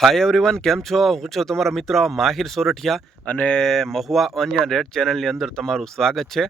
Hi everyone કેમ છો? હું છું તમારા મિત્ર માહિર સોરઠિયા અને મહુવા ઓનિયન રેડ ચેનલની અંદર તમારું સ્વાગત છે.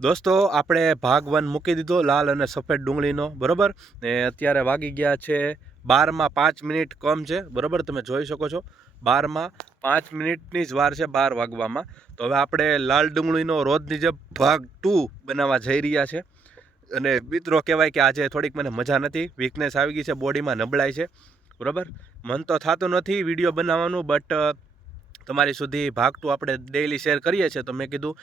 દોસ્તો, આપણે ભાગ વન મૂકી દીધો, લાલ અને સફેદ ડુંગળીનો, બરાબર? ને અત્યારે વાગી ગયા છે બારમાં પાંચ મિનિટ કમ છે, બરાબર? તમે જોઈ શકો છો, બારમાં પાંચ મિનિટની જ વાર છે બાર વાગવામાં. તો હવે આપણે લાલ ડુંગળીનો રોજની જે ભાગ ટુ બનાવવા જઈ રહ્યા છે. અને મિત્રો, કહેવાય કે આજે થોડીક મને મજા નથી. વીકનેસ આવી ગઈ છે બોડીમાં નબળાઈ છે. બરાબર? મન તો થતું નથી વીડિયો બનાવવાનું બટ તમારી સુધી ભાગ ટુ આપણે ડેઈલી શેર કરીએ છીએ, તો મેં કીધું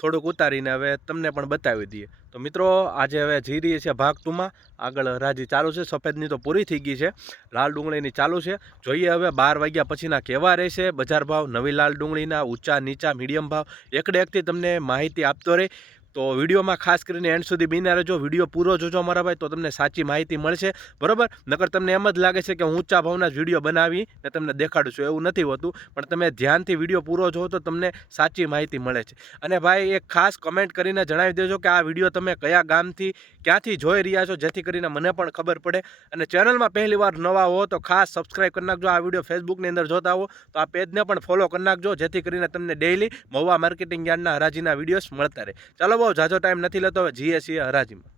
થોડુંક ઉતારીને હવે તમને પણ બતાવી દઈએ. તો મિત્રો, આજે હવે જઈ રહીએ છીએ ભાગ ટુમાં આગળ રાજી ચાલુ છે, સફેદની તો પૂરી થઈ ગઈ છે, લાલ ડુંગળીની ચાલુ છે. જોઈએ હવે બાર વાગ્યા પછીના કેવા રહેશે, બજાર ભાવ, નવી લાલ ડુંગળીના ઊંચા નીચા મીડિયમ ભાવ. એકડે એકથી તમને માહિતી આપતો રહે. તો વિડીયોમાં ખાસ કરીને એન્ડ સુધી બિના રહેજો. વીડિયો પૂરો જોજો મારા ભાઈ, તો તમને સાચી માહિતી મળશે. બરાબર? નકર તમને એમ જ લાગે છે કે હું ઊંચા ભાવના જ વીડિયો બનાવી ને તમને દેખાડું છું. એવું નથી હોતું. પણ તમે ધ્યાનથી વીડિયો પૂરો જોવો તો તમને સાચી માહિતી મળે છે. અને ભાઈ, એક ખાસ કમેન્ટ કરીને જણાવી દેજો કે આ વીડિયો તમે કયા ગામથી, ક્યાંથી જોઈ રહ્યા છો? જેથી કરીને મને પણ ખબર પડે. અને ચેનલમાં પહેલી વાર નવા હો તો ખાસ સબસ્ક્રાઈબ કરી નાખજો. આ વીડિયો ફેસબુકની અંદર જોતા હો તો આ પેજને પણ ફોલો કરી નાખજો. જેથી કરીને તમને ડેઇલી મહુવા માર્કેટિંગ યાર્ડના હરાજીના વિડીયોઝ મળતા રહે. ચાલો બહુ ઝાઝો ટાઈમ નથી લેતો હવે જઈએ છીએ હરાજીમાં.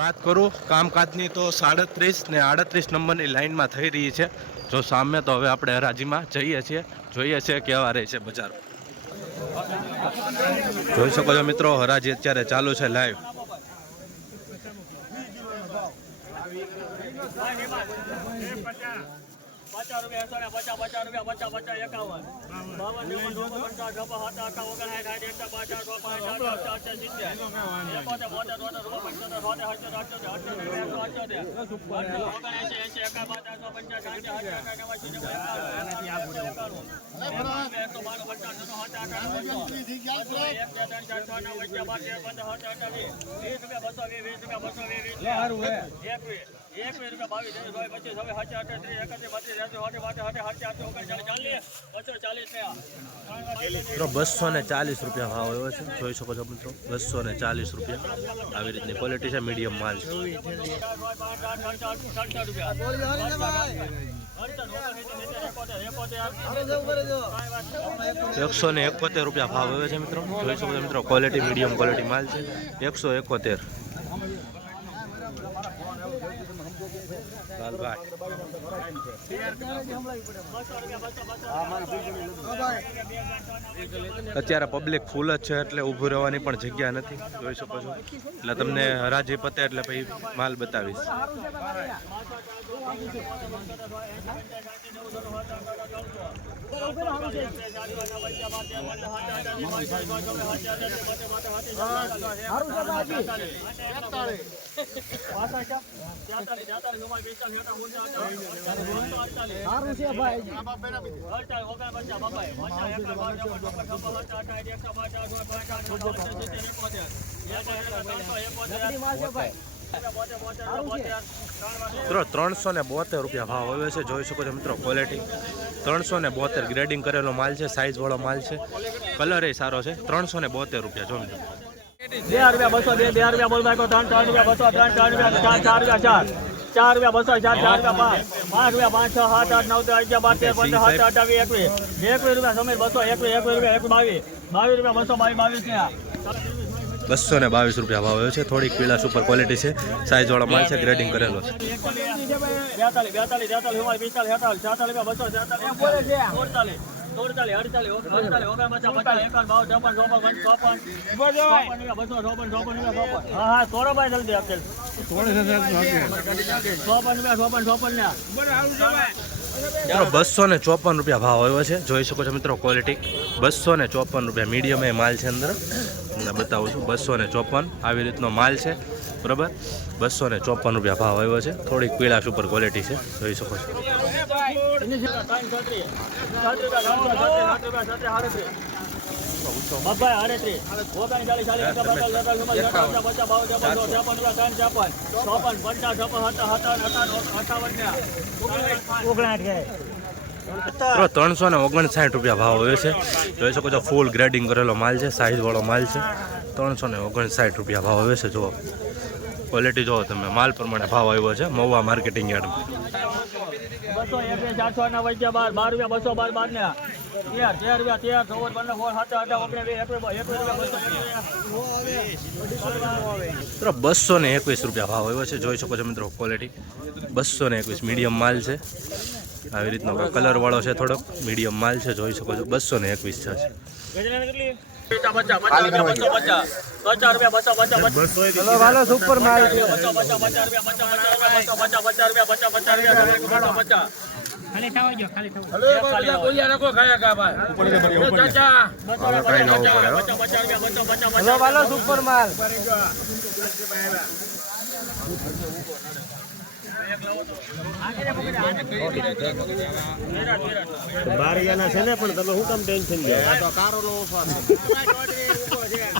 વાત કરું, કામકાજની તો સાડત્રીસ ને આડત્રીસ નંબરની લાઇનમાં થઈ રહી છે. જો સામે તો હવે આપણે હરાજીમાં જઈએ છીએ, જોઈએ છીએ કેવા રહે છે બજાર. જોઈ શકો છો મિત્રો, હરાજી અત્યારે ચાલુ છે લાઈવ પચાસ રૂપિયા એકસો ને પચાસ પચાસ રૂપિયા પચાસ પચાસ એકાવન બાવન ત્રેપન ચોપન પચાસ છપ્પન સત્તર અઠા ઓગણ સાઠ એકસો પચાસ ચોપન અઠાવન સિત્તેર એકોતેર બોતેર ચોપન પંચોતેર છોતેર અઠ્યોતેર અઠ્યોતેર એકસો અઠ્યોતેર ઓગણએંસી એંસી એકાવન એકસો પંચાસ સાઠ નેવાસી નેવું એકાવન બસો ને ચાલીસ રૂપિયા ભાવ એવો છે. જોઈ શકો છો મિત્રો, બસો ને ચાલીસ રૂપિયા આવી રીતની ક્વોલિટી છે મીડિયમ માલ છે. એકસો ને એકોતેર રૂપિયા ભાવ આવે છે મિત્રો. જોઈ શકો છો મિત્રો ક્વોલિટી મીડિયમ ક્વોલિટી માલ છે. એકસો એકોતેર. Salback. અત્યારે પબ્લિક ફૂલ જ છે એટલે ઊભું રહેવાની પણ જગ્યા નથી. જોઈ શકો છો. એટલે તમને હરાજી પતે એટલે પછી માલ બતાવીશ. મિત્રો ત્રણસો ને બોતેર રૂપિયા ભાવ આવે છે. જોઈ શકો છો મિત્રો ક્વોલિટી ત્રણસો ને બોતેર ગ્રેડિંગ કરેલો માલ છે સાઇઝવાળો માલ છે. કલર એ સારો છે. ત્રણસો ને બોતેર રૂપિયા જો મિત્રો. બે રૂપિયા બસો બે બે રૂપિયા બોલ ભાઈ ત્રણ ત્રણ રૂપિયા બસો ત્રણ ત્રણ રૂપિયા ચાર ચાર રૂપિયા ચાર. ચાર રૂપિયા બસો ચાર ચાર રૂપિયા પાંચ પાંચ રૂપિયા પાંચ છ સાત આઠ નવ દસ અગિયાર બાર તેર પંદર સાત અઠાવીસ એકવીસ એકવીસ રૂપિયા સમીર બસો એકવીસ એકવીસ રૂપિયા એકવીસ બાવીસ બાવીસ રૂપિયા બસો બાવીસ બાવીસ ત્યાં બસો ને બાવીસ રૂપિયા ભાવ આવ્યો છે થોડીક પીળા સુપર ક્વોલિટી છે સાઇઝવાળો માલ છે ગ્રેડિંગ કરેલો છે બેતાલીસ બેતાલીસ પિસ્તાલીસ બેતાલીસ છેતાલીસ રૂપિયા બસો છેતાલીસ સુડતાલીસ સુડતાલીસ અડતાલીસ. અડતાલીસ ઓગણપચાસ પચાસ એકાવન બાવન ચોપન ચોપન ચોપન. ચોપન બસો ચોપન ચોપન ચોપન. હા હા થોડો ભાઈ જલ્દી આપશે ચોપન રૂપિયા ચોપન ચોપન ને બસો ને ચોપન રૂપિયા ભાવ આવ્યો છે. જોઈ શકો છો મિત્રો ક્વોલિટી બસો ને ચોપન રૂપિયા મીડિયમ એ માલ છે અંદર. તમને બતાવું છું બસો ને ચોપન આવી રીતનો માલ છે. બરાબર? બસો ને ચોપન રૂપિયા ભાવ આવ્યો છે. થોડીક પીળા સુપર ક્વોલિટી છે. જોઈ શકો છો. બબ્બાઈ આડત્રીસ ઓગણચાલીસ ચાલીસ ત્રણસો ને ઓગણસાઠ રૂપિયા ભાવ હોય છે. જોઈ શકો છો ફૂલ ગ્રેડિંગ કરેલો માલ છે સાઇઝવાળો માલ છે. ત્રણસો ને ઓગણસાઠ રૂપિયા ભાવ આવ્યો છે, જુઓ. ક્વોલિટી જોવો તમે. માલ પ્રમાણે ભાવ આવ્યો છે મહુવા માર્કેટિંગ યાર્ડમાં. બસો એક ચારસો ના વચ્ચે બાર બાર રૂપિયા બસો બાર બાર ને તેર તેર રૂપિયા તેર ચૌદ પંદર સોળ સત્તર અઢાર ઓગણીસ એકવીસ રૂપિયા બસો ને એકવીસ. રૂપિયા ભાવ આવ્યો છે. જોઈ શકો છો મિત્રો ક્વોલિટી બસો ને એકવીસ મીડિયમ માલ છે. આવી રીતનો કલર વાળો છે થોડોક મીડિયમ માલ છે જોઈ શકો છો બસો ને એકવીસ છે સુપર માલ પચાસ, પચાસ, નિરાંત. બારિયાના છે ને પણ તમે શું કામ ટેન્શન લો? એકસો ને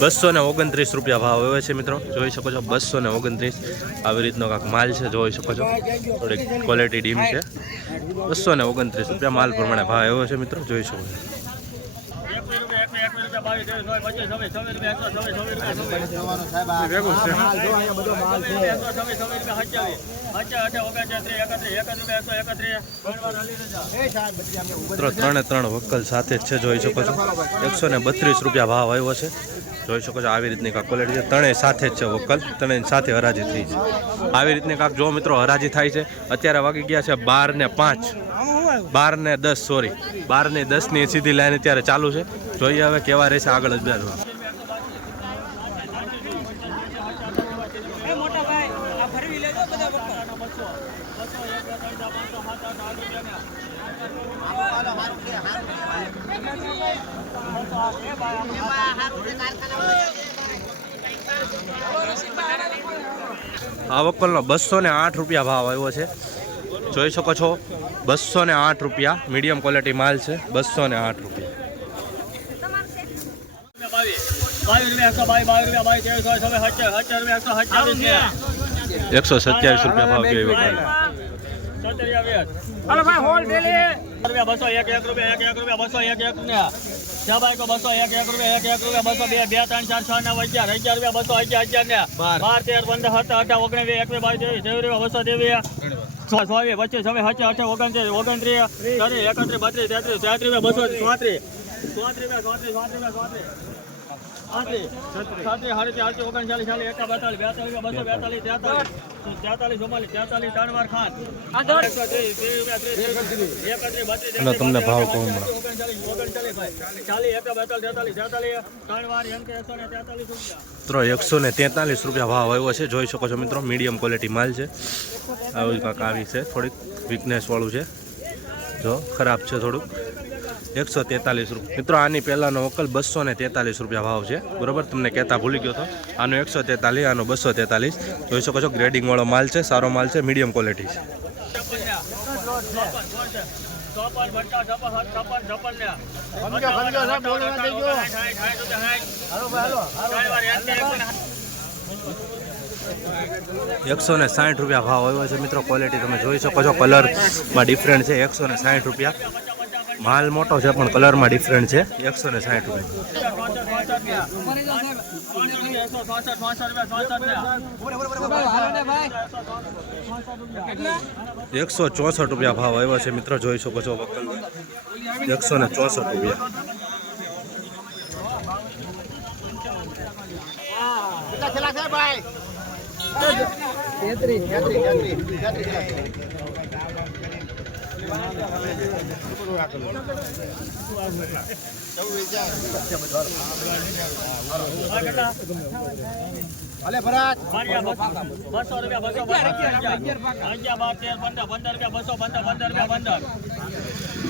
બસો ને ઓગણત્રીસ રૂપિયા ભાવ એવો છે મિત્રો. જોઈ શકો છો બસો ને ઓગણત્રીસ. આવી રીતનો કાંક માલ છે, જોઈ શકો છો. થોડીક ક્વોલિટી ડીમ છે. બસો ને ઓગણત્રીસ રૂપિયા માલ પ્રમાણે ભાવ એવો છે મિત્રો, જોઈ શકો છો. ત્રણે ત્રણ વકલ સાથે જ છે જોઈ શકો છો. એકસો ને બત્રીસ રૂપિયા ભાવ આવ્યો છે. જોઈ શકો છો આવી રીતની કાંક ક્વોલિટી છે. ત્રણેય સાથે જ છે વકલ ત્રણેય સાથે હરાજી થઈ છે. આવી રીતની કાંક જો મિત્રો હરાજી થાય છે અત્યારે વાગી ગયા છે બાર ને પાંચ. બાર ને દસ સોરી બાર ને દસની સીધી લાઈન અત્યારે ચાલુ છે. જોઈએ હવે કેવા રહેશે આગળ બેસવા. આ વકલનો બસો ને આઠ રૂપિયા ભાવ આવ્યો છે. જોઈ શકો છો બસો ને આઠ રૂપિયા મીડિયમ ક્વોલિટી માલ છે બસો ને આઠ રૂપિયા. એકસો સત્યાવીસ રૂપિયા ભાવ કેવી રૂપિયા બસો એક એક રૂપિયા એક એક રૂપિયા બસો એક એક ને છ બાઈકો બસો એક એક રૂપિયા એક એક રૂપિયા બસો બે બે ત્રણ ચાર છ નવ અગિયાર અગિયાર રૂપિયા બસો અગિયાર અગિયાર ને. બાર. તેર પંદર સત્તર અઢાર ઓગણીસ વીસ એકવીસ બાવીસ ત્રેવીસ ત્રેવીસ રૂપિયા બસો ત્રેવીસ. છ પચીસ છવ્વીસ ઓગણત્રીસ ઓગણત્રીસ એકત્રીસ બત્રીસ તેત્રીસ તેત્રીસ બસો ચોત્રીસ ચોત્રીસ રૂપિયા ચોત્રીસ ચોત્રીસ રૂપિયા ચોત્રીસ. અને તમને ભાવ કહું. મિત્રો એકસો ને તેતાલીસ રૂપિયા ભાવ આવ્યો છે. જોઈ શકો છો મિત્રો મીડિયમ ક્વોલિટી માલ છે. આવી કાંક આવી છે. થોડીક વીકનેસ વાળું છે. જો ખરાબ છે થોડુંક. એકસો તેતાલીસ રૂપિયા મિત્રો, આની પહેલાંનો વકલ બસો ને તેતાલીસ રૂપિયા ભાવ છે. બરોબર? તમને કહેતા ભૂલી ગયો હતો આનો એકસો તેતાલીસ, આનો બસો તેતાલીસ. જોઈ શકો છો ગ્રેડિંગ વાળો માલ છે, સારો માલ છે, મીડિયમ ક્વોલિટી છે. એકસો ને સાઠ રૂપિયા ભાવ આવ્યો છે, મિત્રો. ક્વોલિટી તમે જોઈ શકો છો કલરમાં ડિફરન્ટ છે. એકસો ને સાઠ રૂપિયા. માલ મોટો છે, પણ કલરમાં ડિફરન્ટ છે. એકસો ને સાઠ રૂપિયા. એકસો ચોસઠ રૂપિયા ભાવ આવ્યો છે, મિત્રો, જોઈ શકો છો વકલ એકસો ને ચોસઠ રૂપિયા. બસો રૂપિયા બસો પંદર રૂપિયા તેર પંદર પંદર રૂપિયા બસો પંદર રૂપિયા પંદર.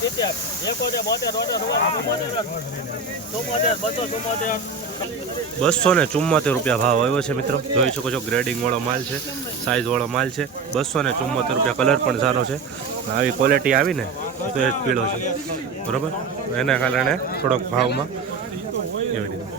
સિત્તેર, એકોતેર, બોતેર ચુમ્મોતેર બસો ચુમ્મોતેર બસો ને ચુમ્મોતેર રૂપિયા ભાવ આવ્યો છે મિત્રો. જોઈ શકો છો ગ્રેડિંગ વાળો માલ છે સાઇઝવાળો માલ છે. બસો ને ચુમ્મોતેર રૂપિયા કલર પણ સારો છે. આવી ક્વોલિટી આવી ને તો એ જ પીળો છે. બરોબર? એના કારણે થોડોક ભાવમાં એવી રીતે.